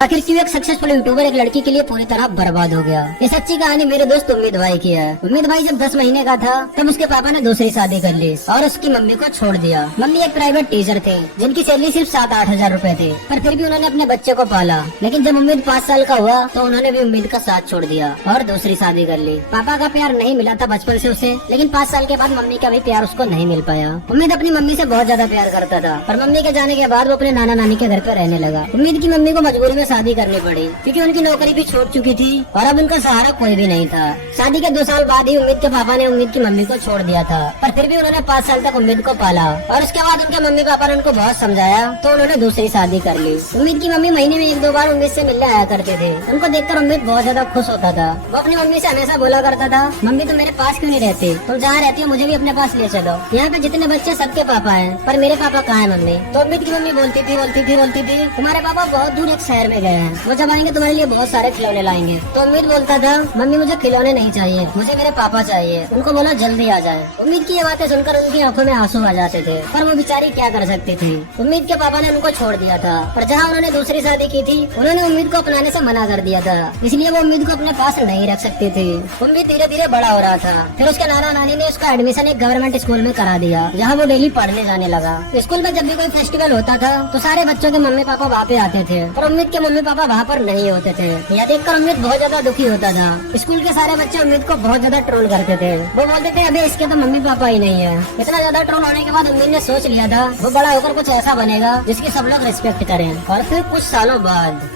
आखिर क्यों एक सक्सेसफुल यूट्यूबर एक लड़की के लिए पूरी तरह बर्बाद हो गया। ये सच्ची कहानी मेरे दोस्त उम्मीद भाई की है। उम्मीद भाई जब 10 महीने का था तब उसके पापा ने दूसरी शादी कर ली और उसकी मम्मी को छोड़ दिया। मम्मी एक प्राइवेट टीचर थे जिनकी सैलरी सिर्फ 7-8 हजार रूपए थी, पर फिर भी उन्होंने अपने बच्चे को पाला। लेकिन जब उम्मीद 5 साल का हुआ तो उन्होंने भी उम्मीद का साथ छोड़ दिया और दूसरी शादी कर ली। पापा का प्यार नहीं मिला था बचपन से उसे, लेकिन 5 साल के बाद मम्मी का भी प्यार उसको नहीं मिल पाया। उम्मीद अपनी मम्मी से बहुत ज्यादा प्यार करता था, पर मम्मी के जाने के बाद वो अपने नाना नानी के घर पे रहने लगा। उम्मीद की मम्मी को मजबूरी में शादी करनी पड़ी क्योंकि उनकी नौकरी भी छूट चुकी थी और अब उनका सहारा कोई भी नहीं था। शादी के 2 साल बाद ही उम्मीद के पापा ने उम्मीद की मम्मी को छोड़ दिया था, पर फिर भी उन्होंने 5 साल तक उम्मीद को पाला और उसके बाद उनके मम्मी पापा ने उनको बहुत समझाया तो उन्होंने दूसरी शादी कर ली। उम्मीद की मम्मी महीने में 1-2 बार उम्मीद से मिलने आया करते थे। उनको देखकर उम्मीद बहुत ज्यादा खुश होता था। वो अपनी मम्मी से हमेशा बोला करता था, मम्मी तुम मेरे पास क्यों नहीं रहती, तुम जहाँ रहती हो मुझे भी अपने पास ले चलो। यहाँ पे जितने बच्चे सबके पापा हैं, पर मेरे पापा कहाँ है मम्मी। तो उम्मीद की मम्मी बोलती थी तुम्हारे पापा बहुत दूर एक शहर में गए हैं, वो जब आएंगे तुम्हारे लिए बहुत सारे खिलौने लाएंगे। तो उम्मीद बोलता था, मम्मी मुझे खिलौने नहीं चाहिए, मुझे मेरे पापा चाहिए, उनको बोलो जल्दी आ जाए। उम्मीद की ये बातें सुनकर उनकी आंखों में आंसू आ जाते थे, पर वो बेचारी क्या कर सकती थी। उम्मीद के पापा ने उनको छोड़ दिया था, पर जहाँ उन्होंने दूसरी शादी की थी उन्होंने उम्मीद को अपनाने से मना कर दिया था, इसलिए वो उम्मीद को अपने पास नहीं रख सकती थी। उम्मीद धीरे धीरे बड़ा हो रहा था। फिर उसके नाना नानी ने उसका एडमिशन एक गवर्नमेंट स्कूल में करा दिया, जहाँ वो डेली पढ़ने जाने लगा। स्कूल में जब भी कोई फेस्टिवल होता था तो सारे बच्चों के मम्मी पापा वहाँ पे आते थे, पर उम्मीद के मम्मी पापा वहाँ पर नहीं होते थे। यह देखकर उम्मीद बहुत ज्यादा दुखी होता था। स्कूल के सारे बच्चे उम्मीद को बहुत ज्यादा ट्रोल करते थे। वो बोलते थे अबे इसके तो मम्मी पापा ही नहीं है। इतना ज्यादा ट्रोल होने के बाद उम्मीद ने सोच लिया था वो बड़ा होकर कुछ ऐसा बनेगा जिसकी सब लोग रिस्पेक्ट करें। और फिर कुछ सालों बाद